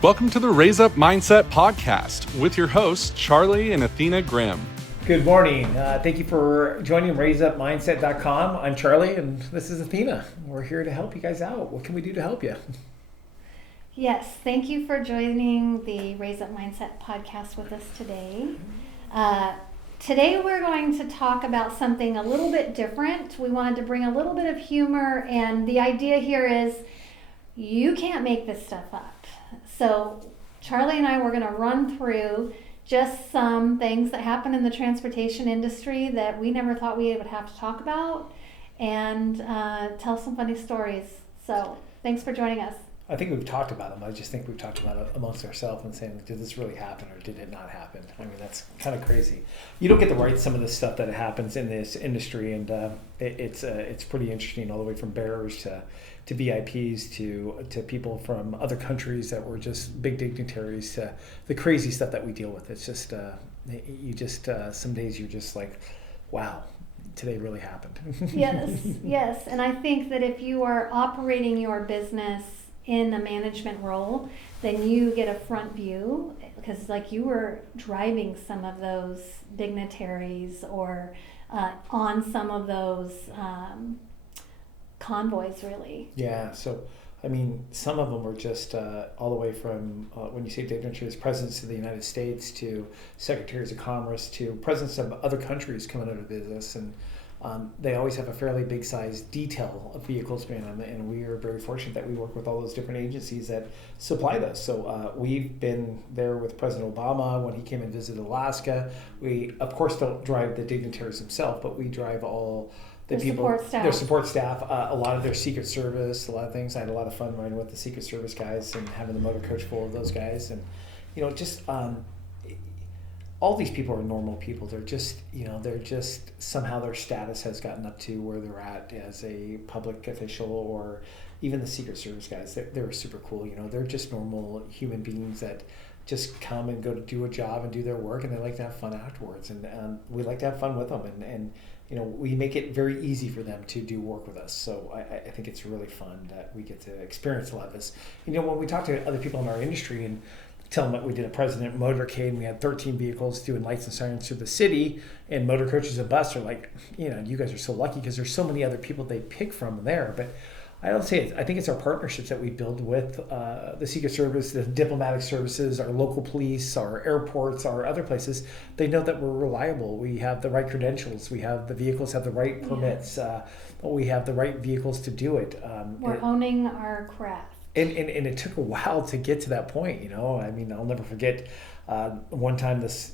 Welcome to the Raise Up Mindset podcast with your hosts, Charlie and Athena Grimm. Good morning. Thank you for joining RaiseUpMindset.com. I'm Charlie and this is Athena. We're here to help you guys out. What can we do to help you? Yes, thank you for joining the Raise Up Mindset podcast with us today. Today we're going to talk about something a little bit different. We wanted to bring a little bit of humor, and the idea here is you can't make this stuff up. So Charlie and I were going to run through just some things that happen in the transportation industry that we never thought we would have to talk about, and tell some funny stories. So thanks for joining us. I think we've talked about them. I just think we've talked about it amongst ourselves and saying, did this really happen or did it not happen? I mean, that's kind of crazy. You don't get to write some of the stuff that happens in this industry, and it's pretty interesting, all the way from bearers to VIPs to people from other countries that were just big dignitaries to the crazy stuff that we deal with. It's just some days you're just like, wow, today really happened. Yes. And I think that if you are operating your business in a management role, then you get a front view, because like you were driving some of those dignitaries or on some of those convoys, really. Yeah, so I mean, some of them were just all the way from when you say dignitaries, presidents of the United States to secretaries of commerce to presidents of other countries coming out of business, and they always have a fairly big size detail of vehicles being on them, and we are very fortunate that we work with all those different agencies that supply those. So we've been there with President Obama when he came and visited Alaska. We of course don't drive the dignitaries themselves, but we drive all their support staff, a lot of their Secret Service, a lot of things. I had a lot of fun riding with the Secret Service guys and having the motor coach full of those guys, and just all these people are normal people. They're just somehow their status has gotten up to where they're at as a public official, or even the Secret Service guys. They're super cool. They're just normal human beings that just come and go to do a job and do their work, and they like to have fun afterwards. And we like to have fun with them, and we make it very easy for them to do work with us. So I think it's really fun that we get to experience a lot of this. When we talk to other people in our industry and tell them that we did a president motorcade and we had 13 vehicles doing lights and sirens through the city and motor coaches and bus, are like, you guys are so lucky because there's so many other people they pick from there. But I don't say it. I think it's our partnerships that we build with the Secret Service, the diplomatic services, our local police, our airports, our other places. They know that we're reliable. We have the right credentials. We have the vehicles have the right permits. We have the right vehicles to do it. We're owning our craft. And it took a while to get to that point. I mean, I'll never forget one time this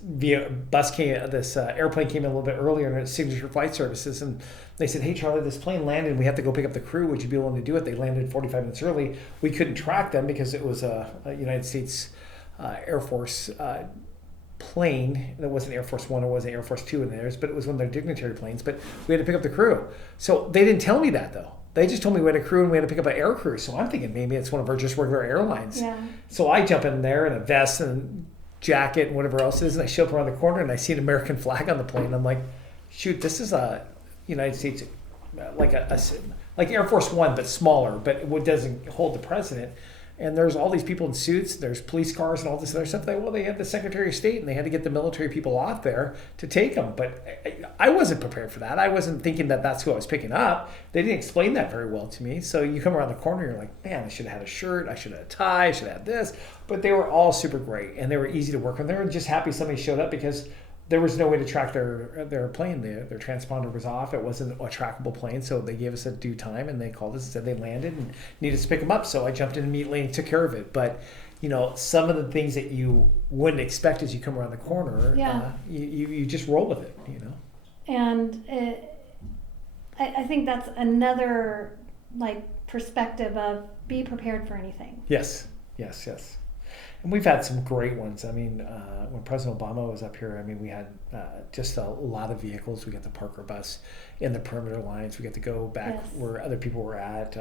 airplane came in a little bit earlier, and it's Signature Flight Services, and they said, "Hey Charlie, this plane landed, and we have to go pick up the crew. Would you be willing to do it?" They landed 45 minutes early. We couldn't track them because it was a United States Air Force plane. It wasn't Air Force One, it wasn't Air Force Two in theirs, but it was one of their dignitary planes. But we had to pick up the crew. So they didn't tell me that though. They just told me we had a crew and we had to pick up an air crew. So I'm thinking maybe it's one of our just regular airlines. Yeah. So I jump in there in a vest and jacket and whatever else it is, and I show up around the corner and I see an American flag on the plane. I'm like, shoot, this is a United States, like Air Force One, but smaller, but it doesn't hold the president. And there's all these people in suits, there's police cars and all this other stuff. They had the Secretary of State and they had to get the military people off there to take them. But I wasn't prepared for that. I wasn't thinking that that's who I was picking up. They didn't explain that very well to me. So you come around the corner, you're like, man, I should have had a shirt, I should have had a tie, I should have had this. But they were all super great and they were easy to work with. They were just happy somebody showed up because there was no way to track their plane. Their transponder was off. It wasn't a trackable plane, so they gave us a due time, and they called us and said they landed and needed us to pick them up. So I jumped in immediately and took care of it. But some of the things that you wouldn't expect as you come around the corner, you just roll with it. And I think that's another perspective of be prepared for anything. Yes. And we've had some great ones. I mean, when President Obama was up here, I mean, we had just a lot of vehicles. We got the Parker bus in the perimeter lines. We got to go back where other people were at.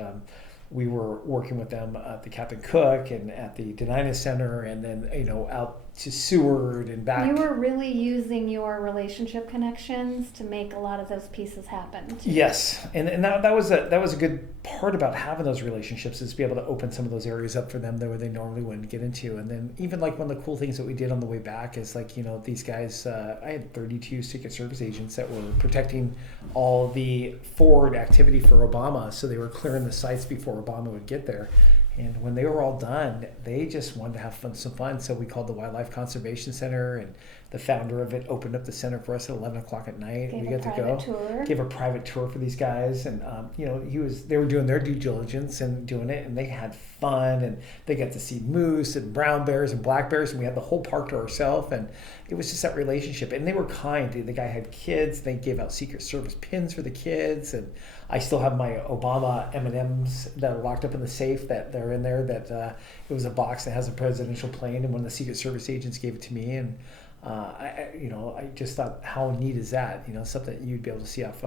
We were working with them at the Captain Cook and at the Denina Center, and then out to Seward and back. You were really using your relationship connections to make a lot of those pieces happen too. Yes, and that was a good part about having those relationships, is to be able to open some of those areas up for them that where they normally wouldn't get into. And then even like one of the cool things that we did on the way back is like, these guys, I had 32 Secret Service agents that were protecting all the forward activity for Obama, so they were clearing the sites before Obama would get there. And when they were all done, they just wanted to have some fun. So we called the Wildlife Conservation Center, and the founder of it opened up the center for us at 11 o'clock at night. We got to go give a private tour for these guys. And, they were doing their due diligence and doing it, and they had fun, and they got to see moose and brown bears and black bears, and we had the whole park to ourselves. And it was just that relationship. And they were kind. The guy had kids. They gave out Secret Service pins for the kids. And I still have my Obama M&Ms that are locked up in the safe that they're in there. That it was a box that has a presidential plane, and one of the Secret Service agents gave it to me. And I just thought, how neat is that? Something that you'd be able to see off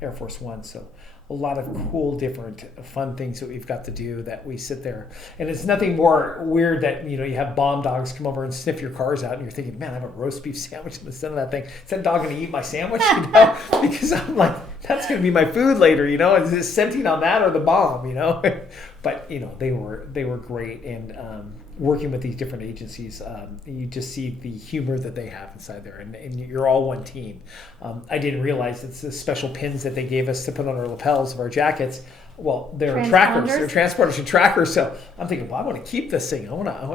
Air Force One. So a lot of cool, different, fun things that we've got to do that we sit there. And it's nothing more weird that, you have bomb dogs come over and sniff your cars out, and you're thinking, man, I have a roast beef sandwich in the center of that thing. Is that dog going to eat my sandwich? Because I'm like, that's going to be my food later, Is it scenting on that or the bomb, But, they were great. And working with these different agencies, you just see the humor that they have inside there, and you're all one team. I didn't realize it's the special pins that they gave us to put on our lapels of our jackets. Well, they're trackers, they're transponders and trackers. So I'm thinking, well, I want to keep this thing.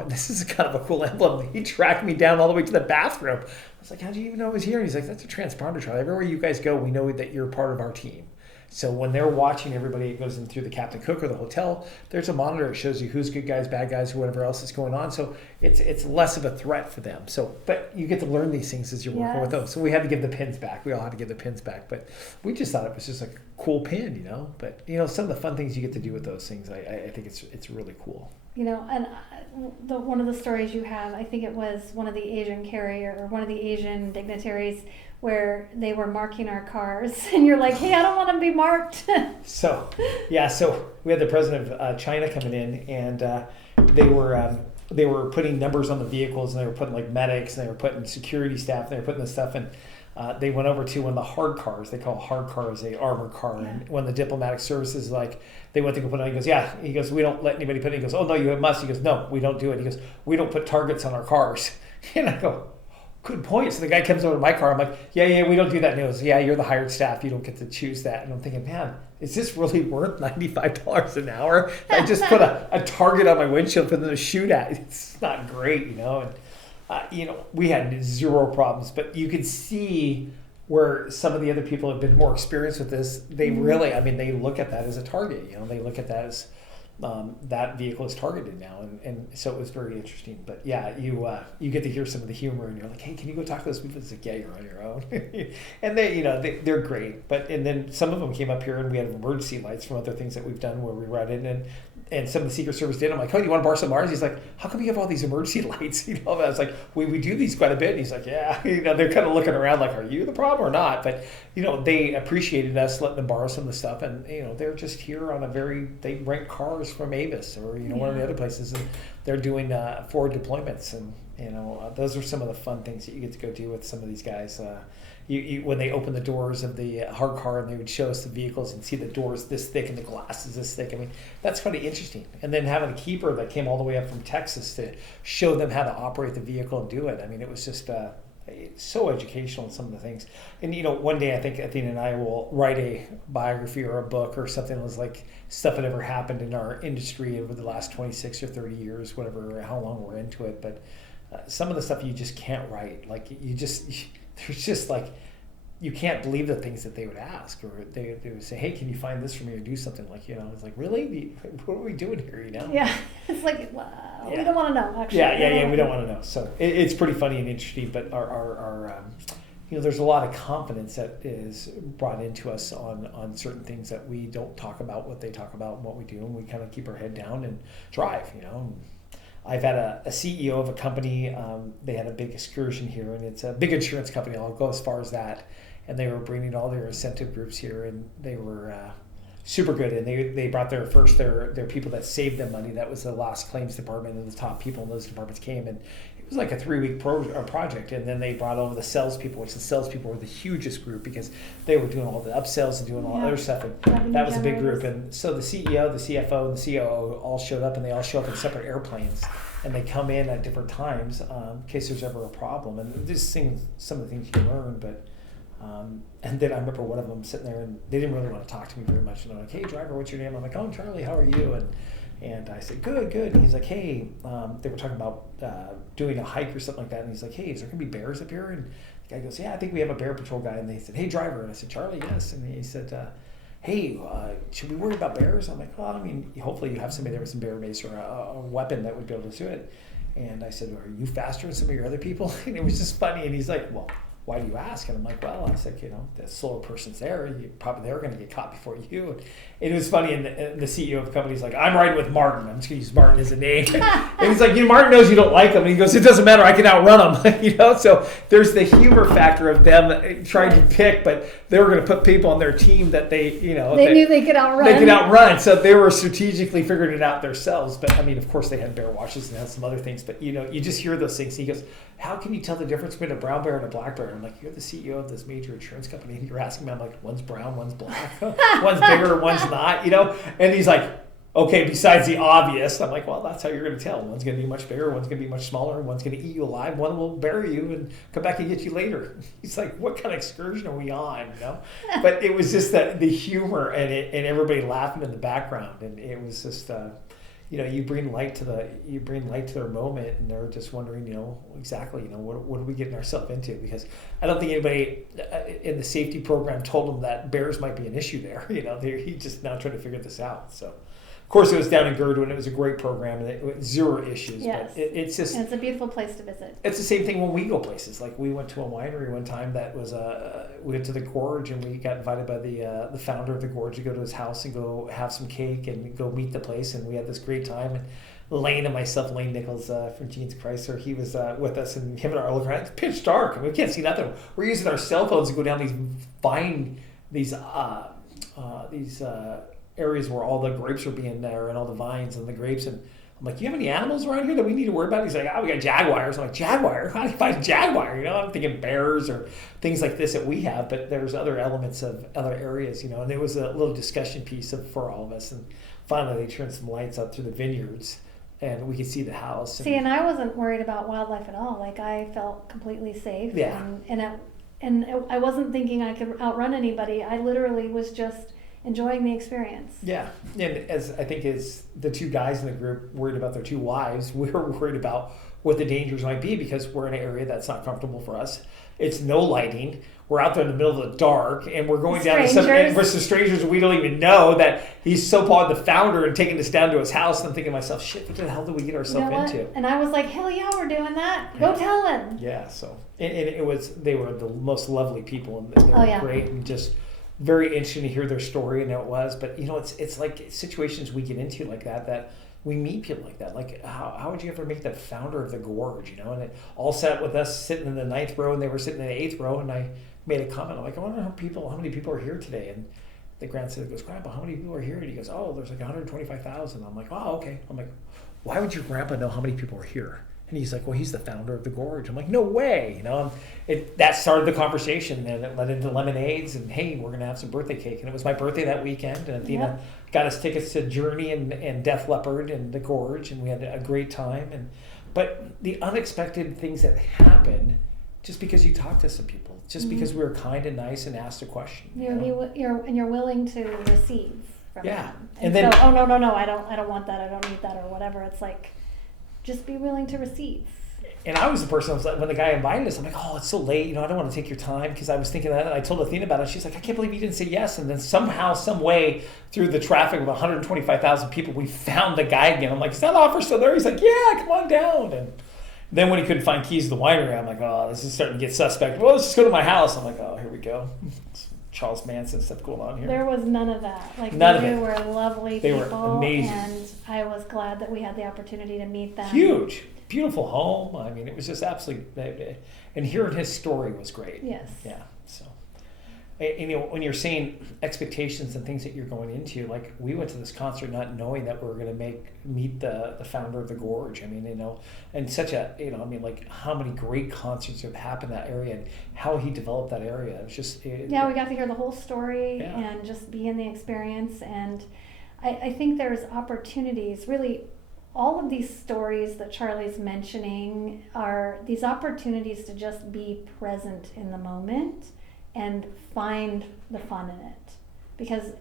This is kind of a cool emblem. He tracked me down all the way to the bathroom. I was like, how do you even know I was here? And he's like, that's a transponder, Charlie. Everywhere you guys go, we know that you're part of our team. So when they're watching everybody, it goes in through the Captain Cook or the hotel, there's a monitor that shows you who's good guys, bad guys, whatever else is going on. So it's less of a threat for them. So, but you get to learn these things as you're working with them. So we had to give the pins back. We all had to give the pins back. But we just thought it was just a cool pin, But, some of the fun things you get to do with those things, I think it's really cool. And one of the stories you have, I think it was one of the Asian carrier or one of the Asian dignitaries where they were marking our cars, and you're like, hey, I don't want them to be marked. So we had the president of China coming in, and they were putting numbers on the vehicles, and they were putting like medics, and they were putting security staff, and they were putting this stuff in. They went over to one of the hard cars. They call hard cars a armored car. Yeah. And one of the diplomatic services, they went to go put it on. He goes, yeah. He goes, we don't let anybody put it. He goes, oh, no, you must. He goes, no, we don't do it. He goes, we don't put targets on our cars. And I go, good point. So the guy comes over to my car. I'm like, yeah, we don't do that. And he goes, yeah, you're the hired staff. You don't get to choose that. And I'm thinking, man, is this really worth $95 an hour? I just put a target on my windshield for them to shoot at. It's not great, And, we had zero problems. But you could see where some of the other people have been more experienced with this. They really, they look at that as a target. They look at that as that vehicle is targeted now, and so it was very interesting. But yeah, you get to hear some of the humor, and you're like, hey, can you go talk to those people? It's like, yeah, you're on your own. And they're great. And then some of them came up here, and we had emergency lights from other things that we've done where we ride in, and some of the Secret Service did. I'm like, oh, do you want to borrow some of ours? He's like, how come you have all these emergency lights? I was like, we do these quite a bit. And he's like, yeah. They're kind of looking around like, are you the problem or not? But they appreciated us letting them borrow some of the stuff, and they're just here on they rent cars from Avis or one of the other places, and they're doing forward deployments, and those are some of the fun things that you get to go do with some of these guys. When they open the doors of the hard car and they would show us the vehicles and see the doors this thick and the glass is this thick. That's kind of interesting. And then having a keeper that came all the way up from Texas to show them how to operate the vehicle and do it. It was just so educational in some of the things. And, one day I think Athena and I will write a biography or a book or something that was like stuff that ever happened in our industry over the last 26 or 30 years, whatever, how long we're into it. But some of the stuff you just can't write. There's just you can't believe the things that they would ask, or they would say, hey, can you find this for me or do something it's like, really? What are we doing here, Yeah. It's like, well, we don't want to know, actually. Yeah, we don't want to know. So it's pretty funny and interesting, but our there's a lot of confidence that is brought into us on certain things that we don't talk about what they talk about and what we do, and we kind of keep our head down and drive, I've had a CEO of a company, they had a big excursion here, and it's a big insurance company, I'll go as far as that, and they were bringing all their incentive groups here, and they were super good, and they brought their people that saved them money. That was the last claims department, and the top people in those departments came, and it was like a 3-week project, and then they brought over the salespeople, which the salespeople were the hugest group because they were doing all the upsells and doing all the other stuff, and that was a big group. And so the CEO, the CFO, and the COO all showed up, and they all show up in separate airplanes, and they come in at different times in case there's ever a problem. And just seeing some of the things you learn, but. And then I remember one of them sitting there, and they didn't really want to talk to me very much. And they're like, "Hey, driver, what's your name?" I'm like, "Oh, I'm Charlie. How are you?" And I said, "Good." And he's like, "Hey," they were talking about doing a hike or something like that. And he's like, "Hey, is there gonna be bears up here?" And the guy goes, "Yeah, I think we have a bear patrol guy." And they said, "Hey, driver." And I said, "Charlie, yes." And he said, "Hey, should we worry about bears?" I'm like, "Well, I mean, hopefully you have somebody there with some bear mace or a weapon that would be able to do it." And I said, "Are you faster than some of your other people?" And it was just funny. And he's like, "Well, why do you ask?" And I'm like, "Well," I said, "the slower person's there. They're going to get caught before you." And it was funny. And the CEO of the company's like, "I'm riding with Martin. I'm just going to use Martin as a name." And he's like, Martin knows you don't like him. And he goes, "It doesn't matter. I can outrun him." So there's the humor factor of them trying to pick, but they were going to put people on their team that they knew they could outrun. They could outrun. So they were strategically figuring it out themselves. But I mean, of course, they had bear watches and had some other things. But you just hear those things. He goes, "How can you tell the difference between a brown bear and a black bear?" I'm like, "You're the CEO of this major insurance company, and you're asking me." I'm like, "One's brown, one's black, one's bigger, one's not." And he's like, "Okay, besides the obvious." I'm like, "Well, that's how you're going to tell. One's going to be much bigger, one's going to be much smaller, one's going to eat you alive, one will bury you and come back and get you later." He's like, "What kind of excursion are we on?" But it was just the humor and everybody laughing in the background, and it was just. You bring light to their moment, and they're just wondering, exactly, what are we getting ourselves into? Because I don't think anybody in the safety program told them that bears might be an issue there. He's just now trying to figure this out. So, of course, it was down in Girdwood, and it was a great program, and it was zero issues. Yes. But it's just it's a beautiful place to visit. It's the same thing when we go places. Like we went to a winery one time that was we went to the Gorge, and we got invited by the founder of the Gorge to go to his house and go have some cake and go meet the place, and we had this great time. And Lane and myself, Lane Nichols from Jeans Chrysler, he was with us, and him and I were looking around. It's pitch dark, and we can't see nothing. We're using our cell phones to go down these areas where all the grapes are being there and all the vines and the grapes. And I'm like, "You have any animals around here that we need to worry about?" He's like, "We got jaguars." I'm like, "Jaguar? How do you find jaguar?" I'm thinking bears or things like this that we have, but there's other elements of other areas, and it was a little discussion piece for all of us. And finally they turned some lights up through the vineyards and we could see the house. And I wasn't worried about wildlife at all. Like, I felt completely safe. Yeah. And I wasn't thinking I could outrun anybody. I literally was just enjoying the experience. Yeah, and as the two guys in the group worried about their two wives, we were worried about what the dangers might be because we're in an area that's not comfortable for us. It's no lighting. We're out there in the middle of the dark, and we're going down to some strangers we don't even know that he's so-called the founder and taking us down to his house. And I'm thinking to myself, shit, what the hell did we get ourselves into? And I was like, hell yeah, we're doing that. Go tell him. Yeah, so they were the most lovely people, and they were great, and just very interesting to hear their story, and it was. But it's like situations we get into like that we meet people like that. Like, how would you ever make the founder of the Gorge, And it all sat with us sitting in the 9th row, and they were sitting in the 8th row, and I made a comment. I'm like, "I wonder how many people are here today?" And the grandson goes, "Grandpa, how many people are here?" And he goes, "Oh, there's like 125,000. I'm like, "Oh, okay." I'm like, "Why would your grandpa know how many people are here?" And he's like, "Well, he's the founder of the Gorge." I'm like, "No way." That started the conversation, and it led into lemonades, and hey, we're gonna have some birthday cake. And it was my birthday that weekend, and Athena got us tickets to Journey and Def Leppard and the Gorge, and we had a great time. But the unexpected things that happen just because you talk to some people, just because we were kind and nice and asked a question. You're willing to receive from them. And then, oh no, I don't want that, I don't need that, or whatever. It's like, just be willing to receive. And I was the person, when the guy invited us, I'm like, "Oh, it's so late, I don't want to take your time," because I was thinking that, and I told Athena about it. She's like, "I can't believe you didn't say yes." And then somehow, some way, through the traffic of 125,000 people, we found the guy again. I'm like, "Is that offer still there?" He's like, "Yeah, come on down." And then when he couldn't find keys to the winery, I'm like, "Oh, this is starting to get suspect. Well, let's just go to my house." I'm like, "Oh, here we go." Charles Manson stuff going on here. There was none of that. Like, none of they it. were lovely people. They were amazing. And I was glad that we had the opportunity to meet them. Huge. Beautiful home. I mean, it was just absolutely, and hearing his story was great. Yes. Yeah. So when you're saying expectations and things that you're going into, like we went to this concert not knowing that we were going to meet the founder of the Gorge. I mean, and such a, like how many great concerts have happened in that area and how he developed that area. It was just we got to hear the whole story and just be in the experience. And I think there's opportunities. Really, all of these stories that Charlie's mentioning are these opportunities to just be present in the moment and find the fun in it, because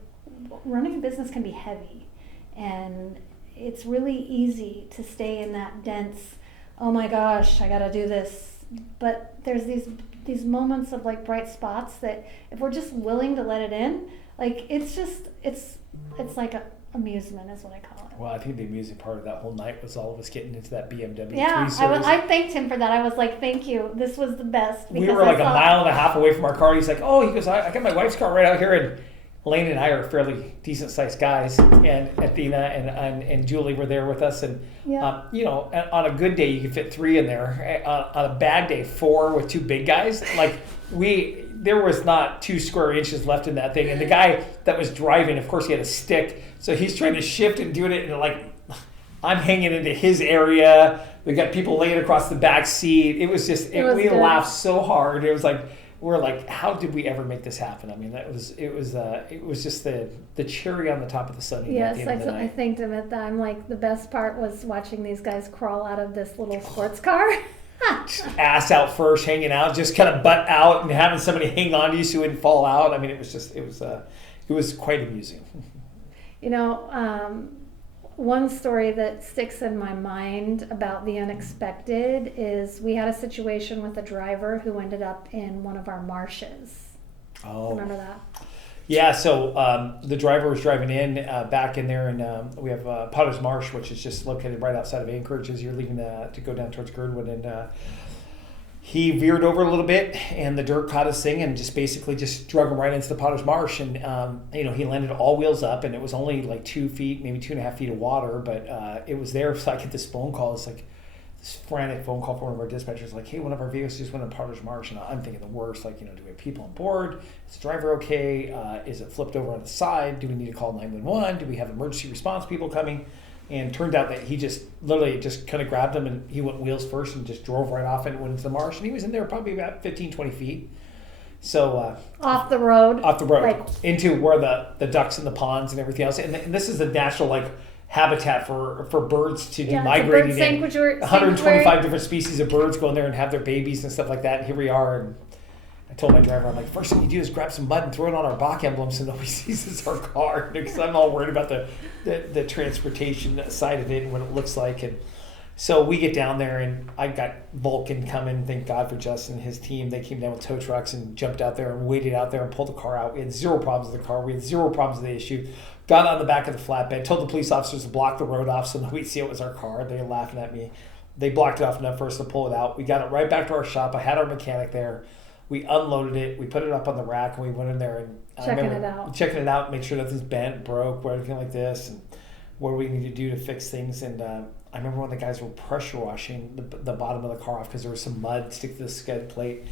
running a business can be heavy, and it's really easy to stay in that dense, oh my gosh, I gotta do this. But there's these moments of like bright spots that if we're just willing to let it in, like it's like a amusement is what I call it. Well, I think the amusing part of that whole night was all of us getting into that BMW 3 Yeah, Series. I thanked him for that. I was like, thank you. This was the best. We were like a mile and a half away from our car. He's like, oh, he goes, I got my wife's car right out here. And Lane and I are fairly decent sized guys. And Athena and Julie were there with us. And, on a good day, you could fit 3 in there. On a bad day, 4 with 2 big guys. Like there was not 2 square inches left in that thing. And the guy that was driving, of course, he had a stick. So he's trying to shift and doing it. And like, I'm hanging into his area. We got people laying across the back seat. It was just, we laughed so hard. It was like, we're like, how did we ever make this happen? I mean, it was just the cherry on the top of the sundae. Yes, I thanked him at that. I'm like, the best part was watching these guys crawl out of this little sports car. Ass out first, hanging out, just kind of butt out and having somebody hang on to you so you wouldn't fall out. I mean, it was quite amusing. One story that sticks in my mind about the unexpected is we had a situation with a driver who ended up in one of our marshes. Oh. Remember that? Yeah, so the driver was driving in back in there, and we have Potter's Marsh, which is just located right outside of Anchorage as you're leaving to go down towards Girdwood, and he veered over a little bit, and the dirt caught his thing and just basically just drug him right into the Potter's Marsh, and he landed all wheels up, and it was only like 2 feet, maybe 2.5 feet of water, but it was there. So I get this phone call. It's like this frantic phone call from one of our dispatchers, like, hey, one of our vehicles just went in Potter's Marsh, and I'm thinking the worst, like, do we have people on board? Is the driver okay? Is it flipped over on the side? Do we need to call 911? Do we have emergency response people coming? And turned out that he just literally just kind of grabbed him, and he went wheels first and just drove right off and went into the marsh, and he was in there probably about 15, 20 feet. So off the road, like, into where the ducks and the ponds and everything else. And this is the natural habitat for birds to do migrating in. 125 different species of birds go in there and have their babies and stuff like that. And here we are. And I told my driver, I'm like, first thing you do is grab some mud and throw it on our Bach emblem so nobody sees it's our car, because I'm all worried about the transportation side of it and what it looks like. And so we get down there, and I got Vulcan coming. Thank God for Justin and his team. They came down with tow trucks and jumped out there and waited out there and pulled the car out. We had 0 problems with the car. We had 0 problems with the issue. Got on the back of the flatbed, told the police officers to block the road off so nobody'd see it was our car. They were laughing at me. They blocked it off enough for us to pull it out. We got it right back to our shop. I had our mechanic there. We unloaded it. We put it up on the rack, and we went in there and checking it out, make sure nothing's bent, broke, or anything like this, and what do we need to do to fix things. And I remember when the guys were pressure washing the bottom of the car off because there was some mud stick to the skid plate,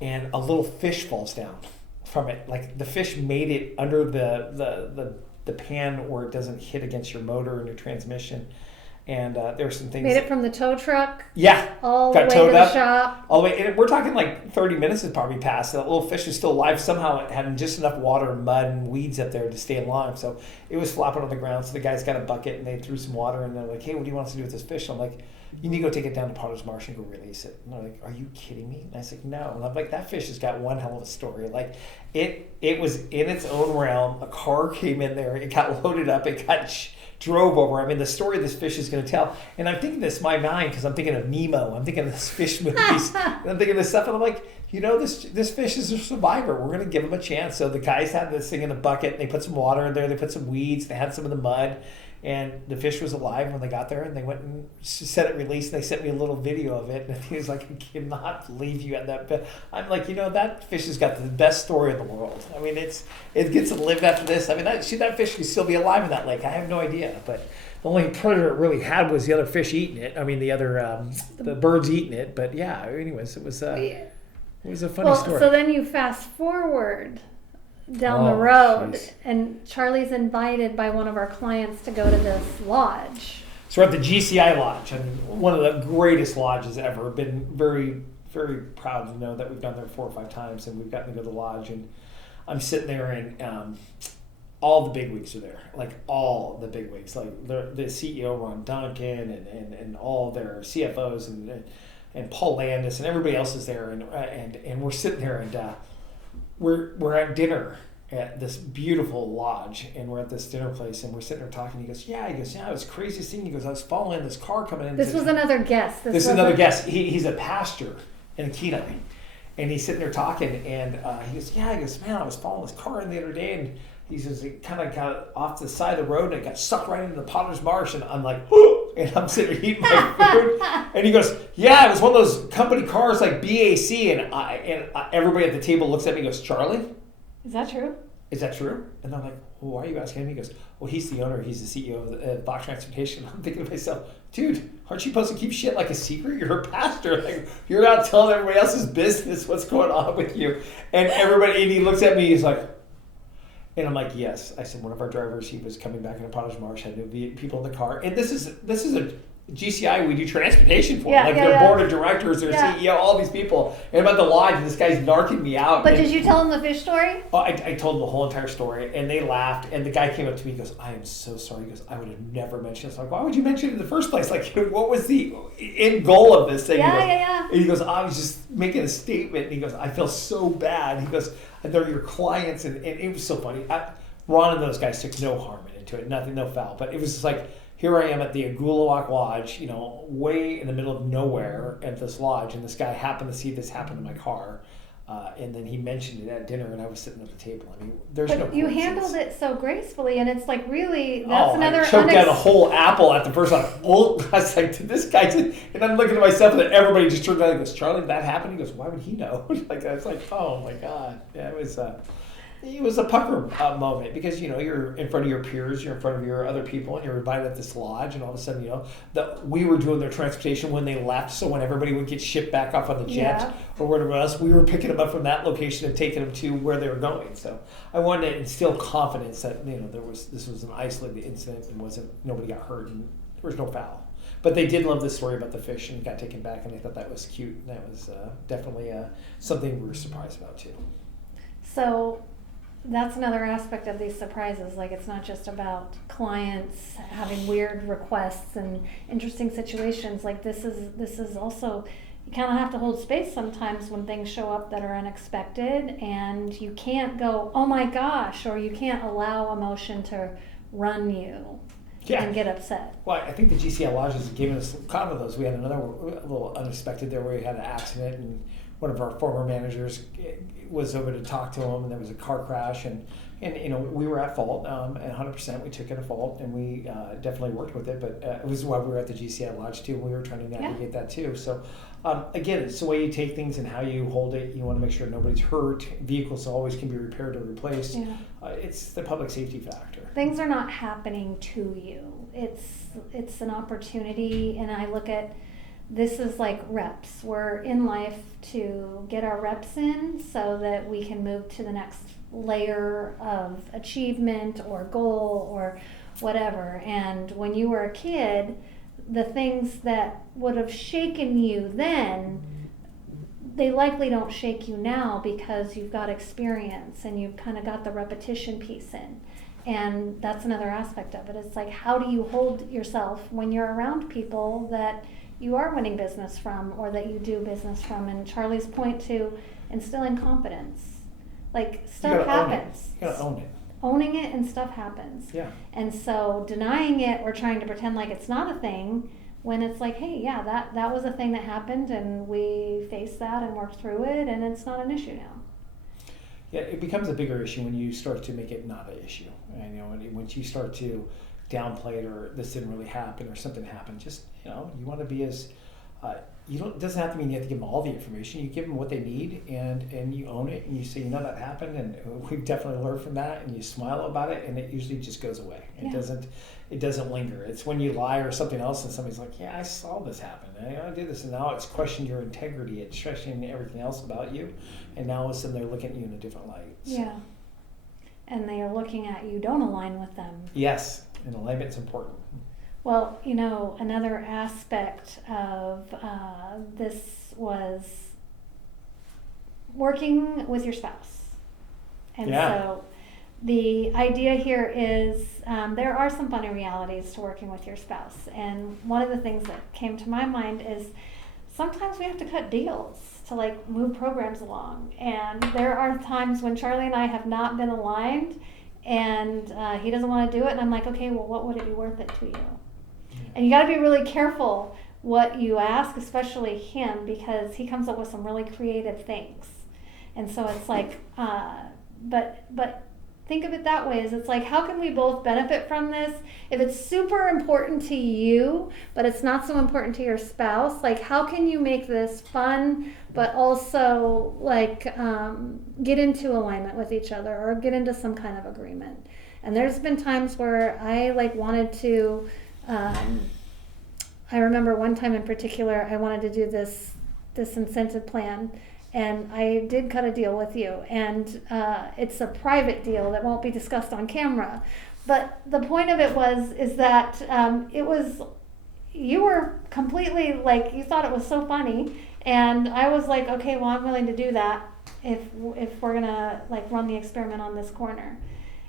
and a little fish falls down from it. Like the fish made it under the pan where it doesn't hit against your motor and your transmission. And there's some things. Made it from the tow truck. Yeah. All the way to the shop. All the way. And we're talking like 30 minutes has probably passed. That little fish is still alive. Somehow it had just enough water and mud and weeds up there to stay alive. So it was flopping on the ground. So the guys got a bucket and they threw some water, and they're like, hey, what do you want us to do with this fish? And I'm like, you need to go take it down to Potter's Marsh and go release it. And they're like, are you kidding me? And I said, no. And I'm like, that fish has got one hell of a story. Like it was in its own realm. A car came in there. It got loaded up. It got drove over. I mean, the story this fish is going to tell. And I'm thinking this in my mind because I'm thinking of Nemo. I'm thinking of this fish movies. And I'm thinking of this stuff. And I'm like, this fish is a survivor. We're going to give him a chance. So the guys had this thing in a bucket. And they put some water in there. They put some weeds. They had some of the mud. And the fish was alive when they got there. And they went and set it released. And they sent me a little video of it. And he was like, I cannot believe you had that. I'm like, that fish has got the best story in the world. I mean, it gets to live after this. I mean, that fish could still be alive in that lake. I have no idea. But the only predator it really had was the other fish eating it. I mean, the birds eating it. But yeah, anyways, it was a funny story. So then you fast forward down the Oh, road, jeez. and Charlie's invited by one of our clients to go to this lodge. So we're at the GCI Lodge, and one of the greatest lodges ever. Been very, very proud to know that we've gone there 4 or 5 times, and we've gotten to go to the lodge. And I'm sitting there, and all the big wigs are there, like all the big wigs, like the CEO Ron Duncan and all their CFOs and Paul Landis and everybody else is there, and we're sitting there, and we're at dinner at this beautiful lodge, and we're at this dinner place, and we're sitting there talking. He goes, yeah, it was the craziest thing. He goes, I was following this car coming in. This was another guest. This is another guest. He's a pastor in Kenai, and he's sitting there talking, and he goes, man, I was following this car in the other day, and he says it kind of got off the side of the road and it got sucked right into the Potter's Marsh, and I'm like, whoo! And I'm sitting there eating my food, and he goes, yeah, it was one of those company cars like BAC, and everybody at the table looks at me and goes, Charlie? Is that true? Is that true? And I'm like, well, why are you asking him? He goes, well, he's the owner, he's the CEO of Fox Transportation. I'm thinking to myself, dude, aren't you supposed to keep shit like a secret? You're a pastor. Like, you're out telling everybody else's business what's going on with you. And he looks at me, he's like, and I'm like, yes. I said, one of our drivers, he was coming back into Potter's Marsh, had new people in the car. And this is a GCI we do transportation for. Their board of directors, their CEO, all these people. And about the lodge, and this guy's narking me out. But did you tell them the fish story? Oh, I told them the whole entire story, and they laughed. And the guy came up to me and goes, I am so sorry. He goes, I would have never mentioned this. I'm like, why would you mention it in the first place? Like, what was the end goal of this thing? And he goes, I was just making a statement. And he goes, I feel so bad. He goes, they're your clients. And it was so funny. Ron and those guys took no harm into it, nothing, no foul. But it was just like, here I am at the Agulawak Lodge, way in the middle of nowhere at this lodge, and this guy happened to see this happen to my car, and then he mentioned it at dinner, and I was sitting at the table. I mean, there's no. But you handled it so gracefully, and it's like really that's another. I choked down a whole apple at the first one. Oh, I was like, did this guy? And I'm looking at myself, and then everybody just turned around and goes, Charlie, did that happen? He goes, why would he know? Like I was like, oh my god, yeah, it was a pucker moment, because you're in front of your peers, you're in front of your other people, and you're invited at this lodge, and all of a sudden that we were doing their transportation when they left, so when everybody would get shipped back off on the jet or whatever else, we were picking them up from that location and taking them to where they were going. So I wanted to instill confidence that this was an isolated incident and nobody got hurt and there was no foul. But they did love the story about the fish and got taken back, and they thought that was cute, and that was definitely something we were surprised about too. So that's another aspect of these surprises. Like, it's not just about clients having weird requests and interesting situations. Like, this is also, you kind of have to hold space sometimes when things show up that are unexpected, and you can't go, oh my gosh, or you can't allow emotion to run you and get upset. Well, I think the GCI Lodge has given us kind of those. We had another little unexpected there where we had an accident, and one of our former managers was over to talk to him, and there was a car crash, and we were at fault, and 100% we took it at fault, and we definitely worked with it, but it was why we were at the GCI Lodge too, and we were trying to navigate that too. So again, it's the way you take things and how you hold it. You want to make sure nobody's hurt. Vehicles always can be repaired or replaced. It's the public safety factor. Things are not happening to you. It's an opportunity, and I look at this is like reps. We're in life to get our reps in so that we can move to the next layer of achievement or goal or whatever. And when you were a kid, the things that would have shaken you then, they likely don't shake you now because you've got experience and you've kind of got the repetition piece in. And that's another aspect of it. It's like, how do you hold yourself when you're around people that you are winning business from or that you do business from? And Charlie's point to instilling confidence. Like, stuff happens. You gotta own it. Owning it and stuff happens. Yeah. And so denying it or trying to pretend like it's not a thing when it's like, hey, yeah, that was a thing that happened and we faced that and worked through it and it's not an issue now. Yeah, it becomes a bigger issue when you start to make it not an issue. And once you start to downplay it or this didn't really happen or something happened, just, you want to be as, it doesn't have to mean you have to give them all the information. You give them what they need and you own it and you say, that happened and we've definitely learned from that, and you smile about it and it usually just goes away. It doesn't linger. It's when you lie or something else and somebody's like, yeah, I saw this happen. I did this, and now it's questioning your integrity. It's questioning everything else about you, and now all of a sudden they're looking at you in a different light. So. Yeah. and they are looking at you, don't align with them. Yes, and alignment's important. Well, another aspect of this was working with your spouse. And so the idea here is there are some funny realities to working with your spouse. And one of the things that came to my mind is sometimes we have to cut deals to like move programs along. And there are times when Charlie and I have not been aligned, and he doesn't want to do it. And I'm like, okay, well, what would it be worth it to you? And you got to be really careful what you ask, especially him, because he comes up with some really creative things. And so it's like, but think of it that way, is it's like, how can we both benefit from this? If it's super important to you, but it's not so important to your spouse, like how can you make this fun, but also like get into alignment with each other or get into some kind of agreement? And there's been times where I like wanted to, I remember one time in particular, I wanted to do this incentive plan, and I did cut a deal with you, and it's a private deal that won't be discussed on camera. But the point of it is that you were completely like, you thought it was so funny, and I was like, okay, well, I'm willing to do that if we're gonna like run the experiment on this corner.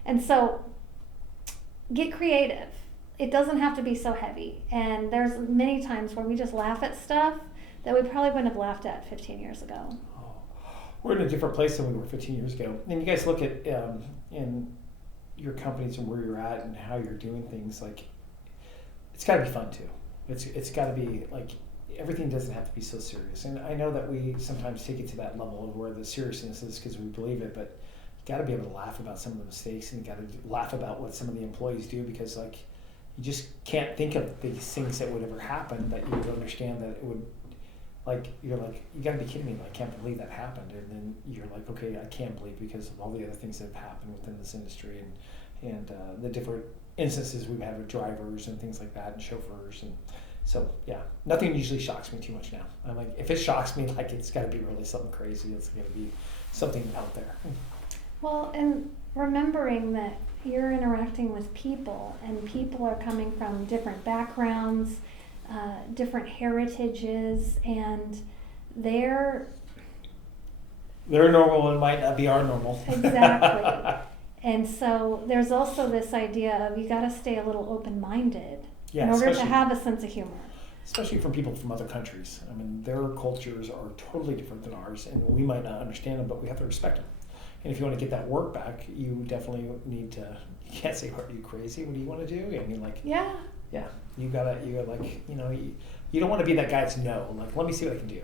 And so get creative. It doesn't have to be so heavy. And there's many times where we just laugh at stuff that we probably wouldn't have laughed at 15 years ago. We're in a different place than we were 15 years ago. And you guys look at in your companies and where you're at and how you're doing things, like it's got to be fun too. It's got to be like, everything doesn't have to be so serious. And I know that we sometimes take it to that level of where the seriousness is because we believe it, but you got to be able to laugh about some of the mistakes, and you got to laugh about what some of the employees do, because like you just can't think of these things that would ever happen that you would understand that it would, like, you're like, you gotta be kidding me, I can't believe that happened. And then you're like, okay, I can't believe because of all the other things that have happened within this industry and the different instances we've had with drivers and things like that and chauffeurs. And so, yeah, nothing usually shocks me too much now. I'm like, if it shocks me, like it's gotta be really something crazy. It's gotta be something out there. Well, and remembering that you're interacting with people, and people are coming from different backgrounds, different heritages, and their normal and might not be our normal. Exactly. And so there's also this idea of you got to stay a little open-minded in order to have a sense of humor. Especially from people from other countries. I mean, their cultures are totally different than ours, and we might not understand them, but we have to respect them. And if you want to get that work back, you definitely need to, you can't say, are you crazy? What do you want to do? I mean, like, yeah, you gotta like, you don't want to be that guy that's no, like, let me see what I can do.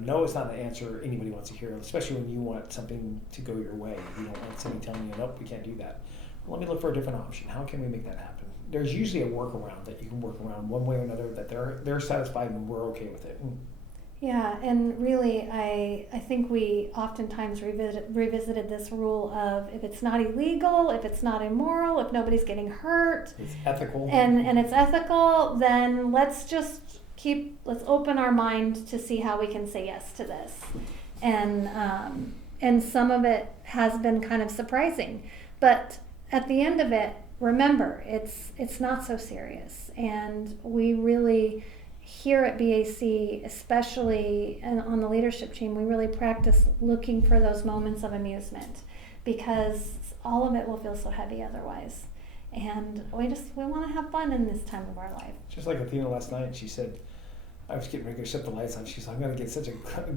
No is not an answer anybody wants to hear, especially when you want something to go your way. You don't want somebody telling you, nope, we can't do that. Well, let me look for a different option. How can we make that happen? There's usually a workaround that you can work around one way or another, that they're satisfied and we're okay with it. Yeah, and really, I think we oftentimes revisited this rule of if it's not illegal, if it's not immoral, if nobody's getting hurt, it's ethical, and it's ethical, then let's open our mind to see how we can say yes to this. And some of it has been kind of surprising, but at the end of it, remember, it's not so serious, and we really, here at BAC, especially on the leadership team, we really practice looking for those moments of amusement, because all of it will feel so heavy otherwise. And we want to have fun in this time of our life. Just like Athena last night, she said, I was getting ready to shut the lights on. She's like, I'm going to get such a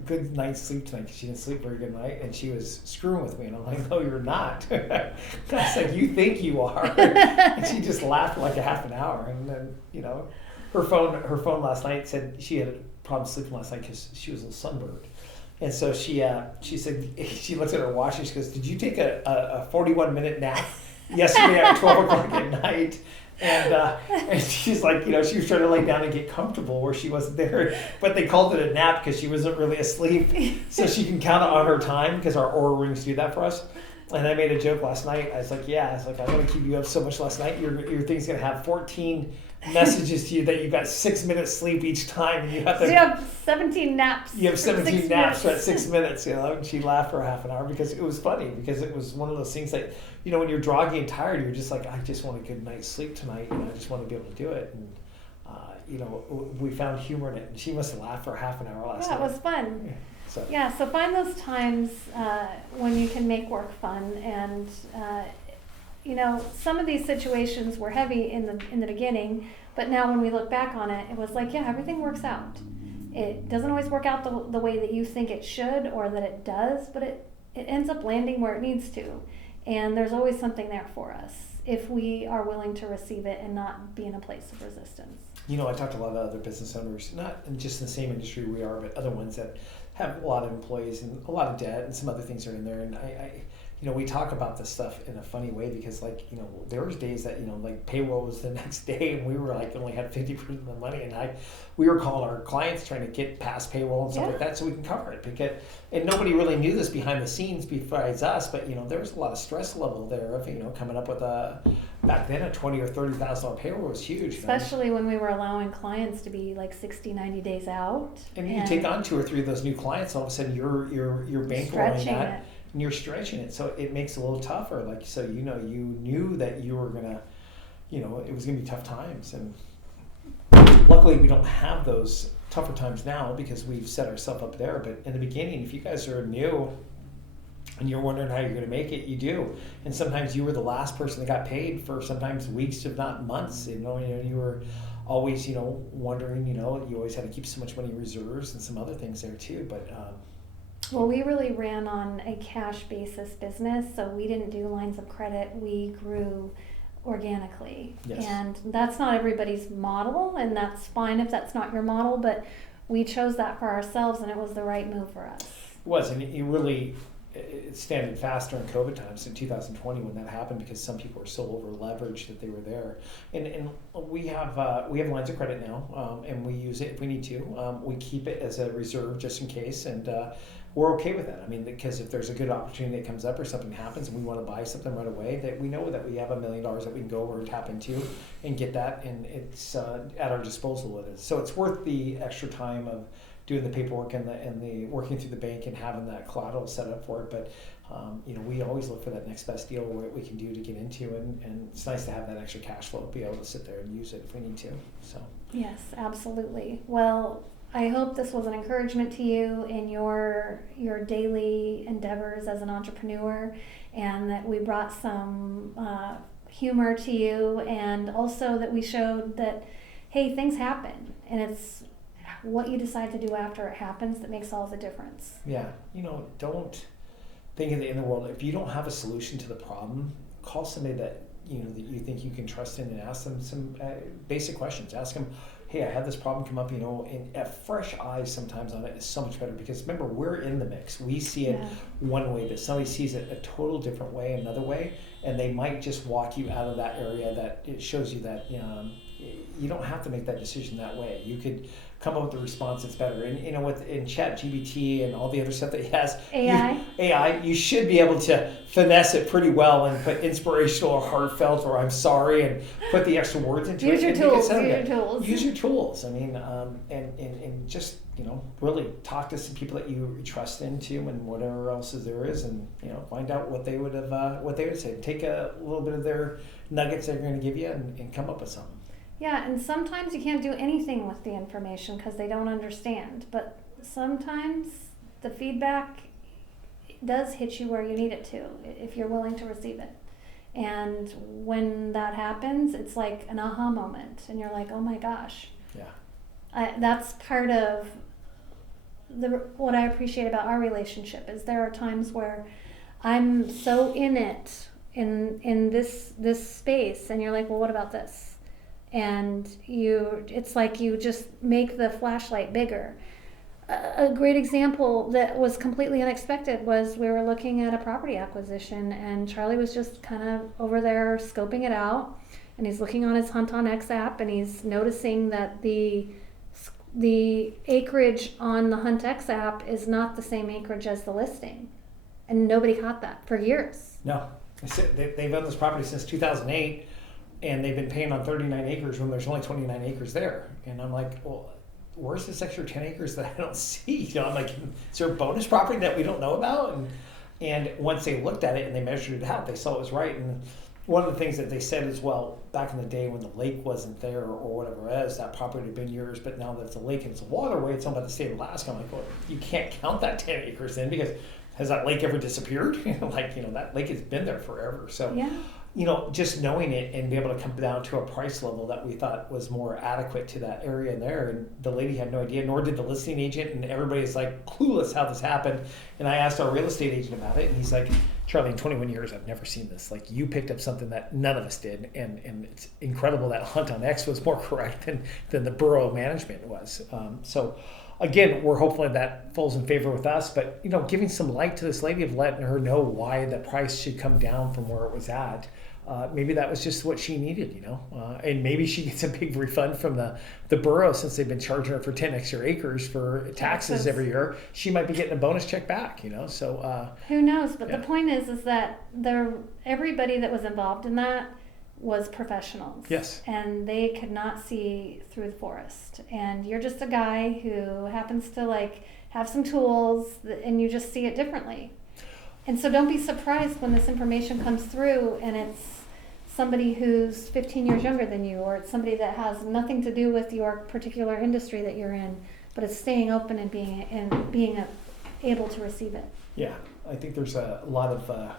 good night's sleep tonight, because she didn't sleep very good night. And she was screwing with me. And I'm like, no, you're not. I was like, you think you are. And she just laughed for like a half an hour. And then, her phone last night said she had a problem sleeping last night because she was a little sunburned. And so she said, she looked at her watch and she goes, did you take a 41-minute nap yesterday at 12 o'clock at night? And she's like, she was trying to lay down and get comfortable where she wasn't there, but they called it a nap because she wasn't really asleep, so she can count on her time, because our Oura rings do that for us. And I made a joke last night. I was like, I'm going to keep you up so much last night. Your thing's going to have 14 messages to you that you got 6 minutes sleep each time. And you have to. So you have 17 naps. You have 17 naps for 6 minutes, And she laughed for half an hour because it was funny, because it was one of those things that, when you're groggy and tired, you're just like, I just want a good night's sleep tonight. I just want to be able to do it. And, we found humor in it. And she must have laughed for half an hour last night. Yeah, it was fun. So. So find those times when you can make work fun. And, some of these situations were heavy in the beginning, but now when we look back on it, it was like, everything works out. It doesn't always work out the way that you think it should or that it does, but it ends up landing where it needs to. And there's always something there for us if we are willing to receive it and not be in a place of resistance. I talked to a lot of other business owners, not just in the same industry we are, but other ones that have a lot of employees and a lot of debt and some other things are in there. And we talk about this stuff in a funny way because, there was days that, payroll was the next day and we were only had 50% of the money, and we were calling our clients trying to get past payroll and stuff like that so we can cover it. And nobody really knew this behind the scenes besides us, but, there was a lot of stress level there of, coming up with back then a $20,000 or $30,000 payroll was huge. Especially when we were allowing clients to be 60, 90 days out. And you take on 2 or 3 of those new clients, all of a sudden you're bankrolling that. And you're stretching it, so it makes it a little tougher. You knew that you were gonna, it was gonna be tough times, and luckily we don't have those tougher times now because we've set ourselves up there. But in the beginning, if you guys are new and you're wondering how you're gonna make it, you do. And sometimes you were the last person that got paid for sometimes weeks, if not months. You were always, wondering. You always had to keep so much money in reserves and some other things there too. But well, we really ran on a cash basis business, so we didn't do lines of credit. We grew organically. Yes. And that's not everybody's model, and that's fine if that's not your model, but we chose that for ourselves, and it was the right move for us. It was, and it really standing fast during COVID times in 2020 when that happened, because some people were so over leveraged that they were there. And we have lines of credit now, and we use it if we need to. We keep it as a reserve just in case, and we're okay with that. I mean, because if there's a good opportunity that comes up or something happens and we want to buy something right away, that we know that we have $1 million that we can go over and tap into and get that, and it's at our disposal with it. So it's worth the extra time of doing the paperwork and the working through the bank and having that collateral set up for it. But we always look for that next best deal what we can do to get into, and it's nice to have that extra cash flow, be able to sit there and use it if we need to. So yes, absolutely. Well, I hope this was an encouragement to you in your daily endeavors as an entrepreneur, and that we brought some humor to you, and also that we showed that, hey, things happen, and it's what you decide to do after it happens that makes all the difference. Yeah, don't think of the end of the world. If you don't have a solution to the problem, call somebody that that you think you can trust in, and ask them some basic questions. Ask them, hey, I had this problem come up, and fresh eyes sometimes on it is so much better, because remember, we're in the mix. We see it one way, but somebody sees it a total different way, another way, and they might just walk you out of that area. That it shows you that you don't have to make that decision that way. You could come up with a response that's better. And in ChatGPT and all the other stuff that he has, you should be able to finesse it pretty well and put inspirational or heartfelt or I'm sorry and put the extra words into it. Use your tools. I mean, and just really talk to some people that you trust into, and whatever else there is, and find out what they would say. Take a little bit of their nuggets they're going to give you and come up with something. Yeah, and sometimes you can't do anything with the information because they don't understand. But sometimes the feedback does hit you where you need it to, if you're willing to receive it. And when that happens, it's like an aha moment, and you're like, oh my gosh. Yeah. That's part of what I appreciate about our relationship, is there are times where I'm so in it, in this space, and you're like, well, what about this? And it's like you just make the flashlight bigger. A great example that was completely unexpected was we were looking at a property acquisition, and Charlie was just kind of over there scoping it out, and he's looking on his Hunt on X app, and he's noticing that the acreage on the Hunt X app is not the same acreage as the listing, and nobody caught that for years. No. They've owned this property since 2008, and they've been paying on 39 acres when there's only 29 acres there. And I'm like, well, where's this extra 10 acres that I don't see? I'm like, is there a bonus property that we don't know about? And once they looked at it and they measured it out, they saw it was right. And one of the things that they said is, well, back in the day when the lake wasn't there or whatever it is, that property had been yours, but now that it's a lake and it's a waterway, it's owned by the state of Alaska. I'm like, well, you can't count that 10 acres in because has that lake ever disappeared? That lake has been there forever. So, just knowing it and be able to come down to a price level that we thought was more adequate to that area there. And the lady had no idea, nor did the listing agent. And everybody's like clueless how this happened. And I asked our real estate agent about it. And he's like, Charlie, in 21 years, I've never seen this. Like, you picked up something that none of us did. And it's incredible that Hunt on X was more correct than the borough management was. So again, we're hopeful that falls in favor with us, but giving some light to this lady of letting her know why the price should come down from where it was at. Maybe that was just what she needed, and maybe she gets a big refund from the borough since they've been charging her for 10 extra acres for taxes every year. She might be getting a bonus check back, so. Who knows? But the point is that everybody that was involved in that was professionals. Yes. And they could not see through the forest. And you're just a guy who happens to have some tools and you just see it differently. And so don't be surprised when this information comes through and it's somebody who's 15 years younger than you, or it's somebody that has nothing to do with your particular industry that you're in, but it's staying open and being able to receive it. Yeah, I think there's a lot of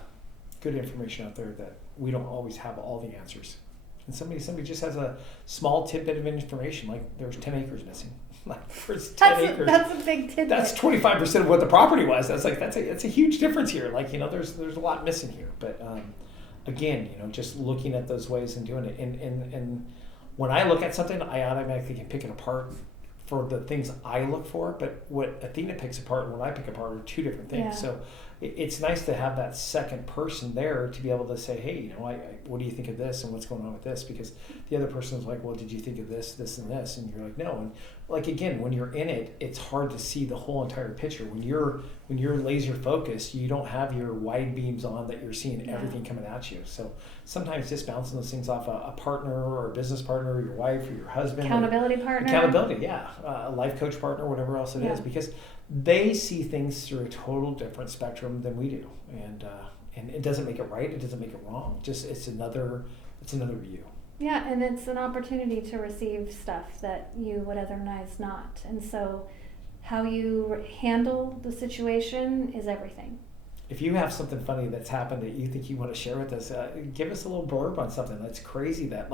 good information out there that we don't always have all the answers. And somebody just has a small tidbit of information, like there's 10 acres missing. Acres. That's a big tidbit. That's 25% of what the property was. That's a huge difference here. There's a lot missing here. But again, just looking at those ways and doing it. And when I look at something, I automatically can pick it apart for the things I look for. But what Athena picks apart and what I pick apart are two different things. Yeah. So it's nice to have that second person there to be able to say, hey, what do you think of this and what's going on with this? Because the other person is like, well, did you think of this, this, and this? And you're like, no. And again, when you're in it, it's hard to see the whole entire picture. When you're laser focused, you don't have your wide beams on that you're seeing everything coming at you. So sometimes just bouncing those things off a partner or a business partner or your wife or your husband. Accountability partner. Accountability, yeah. A life coach partner, whatever else it is. Because they see things through a total different spectrum than we do. And it doesn't make it right. It doesn't make it wrong. Just it's another view. Yeah, and it's an opportunity to receive stuff that you would otherwise not. And so how you handle the situation is everything. If you have something funny that's happened that you think you want to share with us, give us a little blurb on something. That's crazy that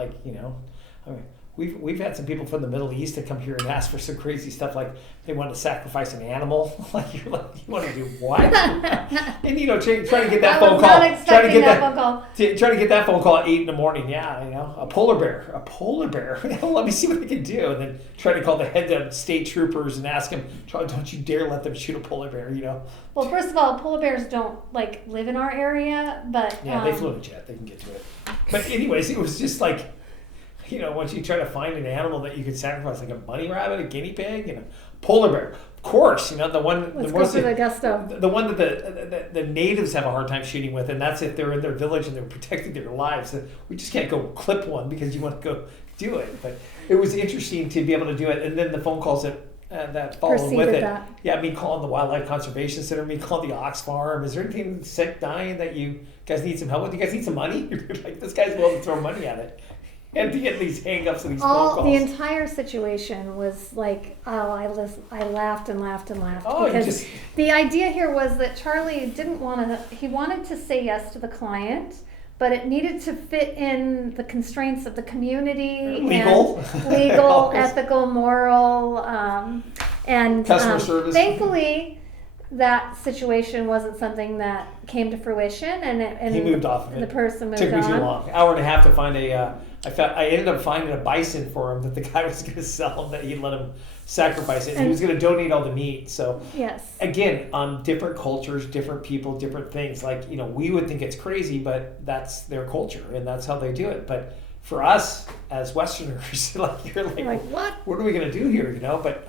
we've had some people from the Middle East that come here and ask for some crazy stuff, like they want to sacrifice an animal. You're like, you want to do what? And try to get that phone call. Try to get that phone call at 8 a.m. Yeah, a polar bear. Let me see what I can do, and then try to call the head of state troopers and ask him, don't you dare let them shoot a polar bear. Well, first of all, polar bears don't live in our area, but they flew in a jet. They can get to it. But anyways, it was just like, once you try to find an animal that you could sacrifice, like a bunny rabbit, a guinea pig, and a polar bear. Of course, the one. Let's go for the gusto. The one that the natives have a hard time shooting with, and that's if they're in their village and they're protecting their lives. We just can't go clip one because you want to go do it. But it was interesting to be able to do it, and then the phone calls that followed with it. That. Yeah, me calling the Wildlife Conservation Center, me calling the ox farm. Is there anything sick, dying that you guys need some help with? You guys need some money? You're like, this guy's willing to throw money at it. And to get these hang-ups and these phone calls. The entire situation was like, I laughed and laughed and laughed. Oh, because the idea here was that Charlie he wanted to say yes to the client, but it needed to fit in the constraints of the community. Legal, ethical, moral, and customer service. Thankfully, that situation wasn't something that came to fruition, and he moved off of it. The person moved on. Took me too long. Hour and a half to find I ended up finding a bison for him that the guy was going to sell him, that he let him sacrifice it, and he was going to donate all the meat. So again, different cultures, different people, different things. We would think it's crazy, but that's their culture and that's how they do it. But for us as Westerners, you're like, what are we going to do here? But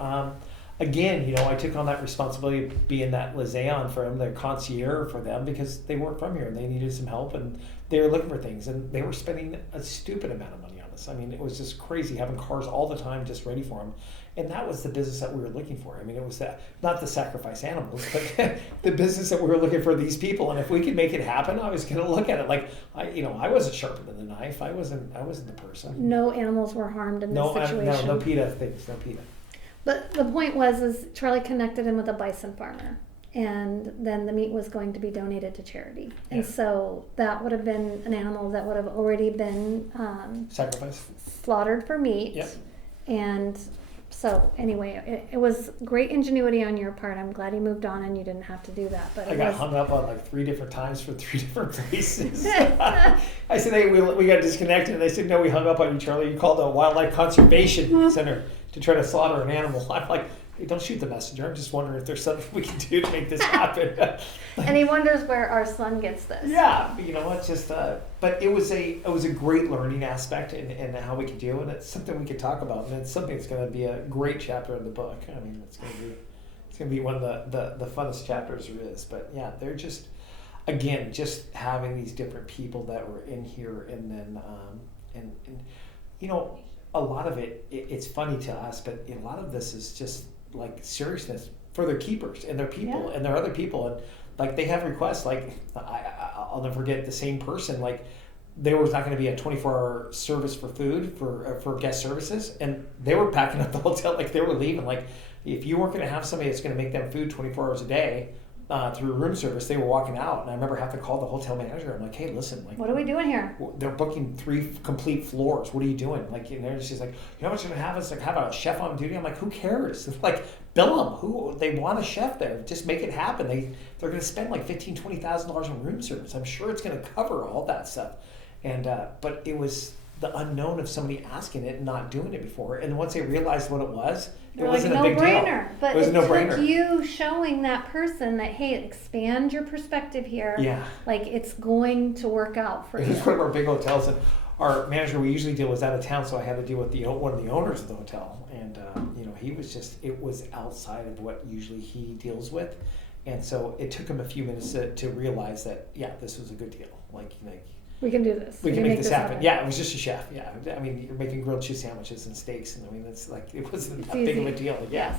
again, I took on that responsibility of being that liaison for them, their concierge for them, because they weren't from here and they needed some help and they were looking for things and they were spending a stupid amount of money on us. I mean, it was just crazy having cars all the time just ready for them. And that was the business that we were looking for. I mean, it was that, not the sacrifice animals, but the business that we were looking for these people. And if we could make it happen, I was going to look at it like, I wasn't sharper than the knife. I wasn't the person. No animals were harmed in this situation. No PETA things, no PETA. But the point is Charlie connected him with a bison farmer, and then the meat was going to be donated to charity. Yeah. And so that would have been an animal that would have already been slaughtered for meat. Yep. And so anyway, it was great ingenuity on your part. I'm glad you moved on and you didn't have to do that. But I got hung up on like 3 different times for 3 different places. I said, hey, we got disconnected. And they said, no, we hung up on you, Charlie. You called the Wildlife Conservation Center to try to slaughter an animal. I'm like, hey, don't shoot the messenger. I'm just wondering if there's something we can do to make this happen. And he wonders where our son gets this. Yeah, it's just, but it was a great learning aspect and how we could do, and it's something we could talk about, and it's something that's going to be a great chapter in the book. I mean, it's going to be one of the funnest chapters there is. But yeah, they're just, again, just having these different people that were in here, and then and a lot of it's funny to us, but a lot of this is just like seriousness for their keepers and their people and their other people. And like they have requests, like I'll never forget the same person, like there was not going to be a 24-hour service for food for guest services, and they were packing up the hotel, like they were leaving. Like if you weren't going to have somebody that's going to make them food 24 hours a day through room service, they were walking out. And I remember having to call the hotel manager. I'm like, hey, listen, like, what are we doing here? They're booking 3 complete floors. What are you doing? Like, she's like, you know what's going to have us like have a chef on duty? I'm like, who cares? Like, bill them. They want a chef there. Just make it happen. They're going to spend like $15,000, $20,000 on room service. I'm sure it's going to cover all that stuff. And but it was the unknown of somebody asking it and not doing it before. And once they realized what it was, it wasn't a big deal. But it took you showing that person that, hey, expand your perspective here. Yeah. Like it's going to work out for you. It's one of our big hotels, and our manager we usually deal was out of town, so I had to deal with one of the owners of the hotel, and he was it was outside of what usually he deals with, and so it took him a few minutes to realize that this was a good deal. Like we can do this. We can make this happen. Yeah, it was just a chef. Yeah, I mean, you're making grilled cheese sandwiches and steaks, and I mean, it's like it wasn't that big of a deal. Yeah.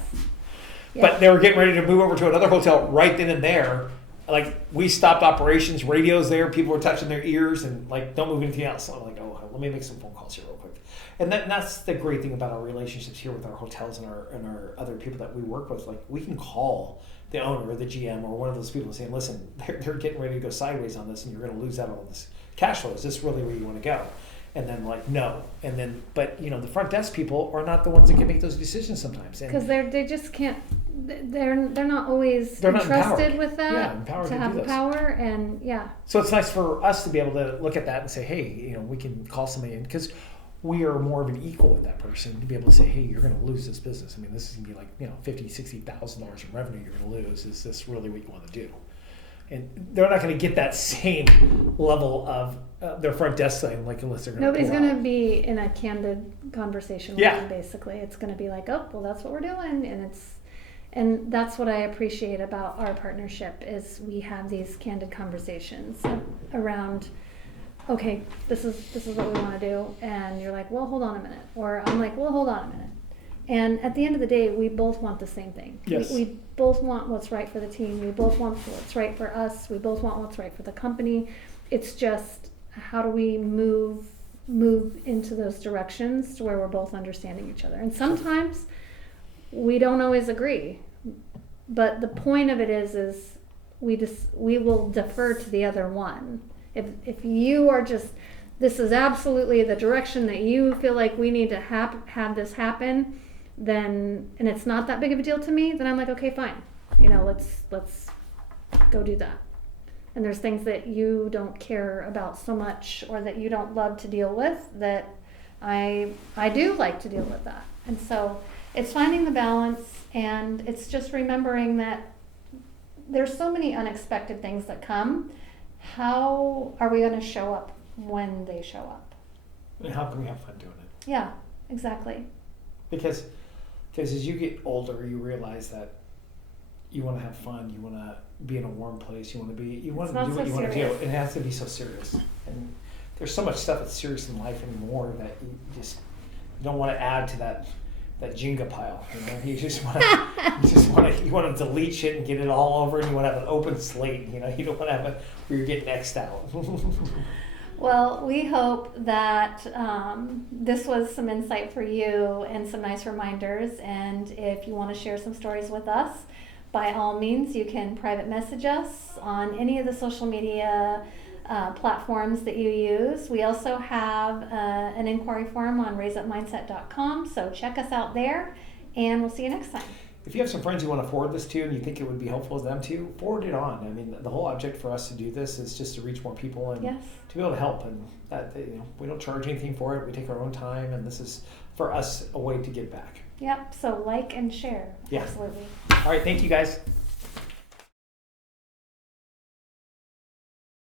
Yes. But they were getting ready to move over to another hotel right then and there. Like we stopped operations, radios there, people were touching their ears, and like, don't move anything else. So I'm like, oh, let me make some phone calls here real quick. And that's the great thing about our relationships here with our hotels and our other people that we work with. Like we can call the owner or the GM or one of those people and say, listen, they're getting ready to go sideways on this, and you're going to lose out on this cash flow. Is this really where you want to go? And then like, no. And then, but the front desk people are not the ones that can make those decisions sometimes. Because they just can't, they're not always entrusted with that to have power. And so it's nice for us to be able to look at that and say, hey, we can call somebody in, because we are more of an equal with that person to be able to say, hey, you're going to lose this business. I mean, this is going to be like, $50,000, $60,000 in revenue you're going to lose. Is this really what you want to do? And they're not going to get that same level of their front desk thing, like unless they're going to. Nobody's going to be in a candid conversation with them. Basically, it's going to be like, oh, well, that's what we're doing, and that's what I appreciate about our partnership is we have these candid conversations around. Okay, this is what we want to do, and you're like, well, hold on a minute, or I'm like, well, hold on a minute. And at the end of the day, we both want the same thing. Yes. We both want what's right for the team. We both want what's right for us. We both want what's right for the company. It's just how do we move into those directions to where we're both understanding each other. And sometimes we don't always agree. But the point of it is we will defer to the other one. If you are just, this is absolutely the direction that you feel like we need to have this happen, then, and it's not that big of a deal to me, then I'm like, okay, fine. Let's go do that. And there's things that you don't care about so much or that you don't love to deal with that I do like to deal with that. And so it's finding the balance, and it's just remembering that there's so many unexpected things that come. How are we going to show up when they show up? And how can we have fun doing it? Yeah, exactly. Because Because as you get older, you realize that you want to have fun. You want to be in a warm place. You want to do what you want to do. It has to be so serious. And there's so much stuff that's serious in life anymore that you don't want to add to that Jenga pile. You just want to delete shit and get it all over, and you want to have an open slate. You don't want to have it where you're getting X'd out. Well, we hope that this was some insight for you and some nice reminders. And if you want to share some stories with us, by all means, you can private message us on any of the social media platforms that you use. We also have an inquiry form on raiseupmindset.com, so check us out there, and we'll see you next time. If you have some friends you want to forward this to and you think it would be helpful to them too, forward it on. I mean, the whole object for us to do this is just to reach more people and to be able to help. And that, we don't charge anything for it. We take our own time, and this is for us a way to give back. Yep. So like and share. Yeah. Absolutely. All right. Thank you, guys.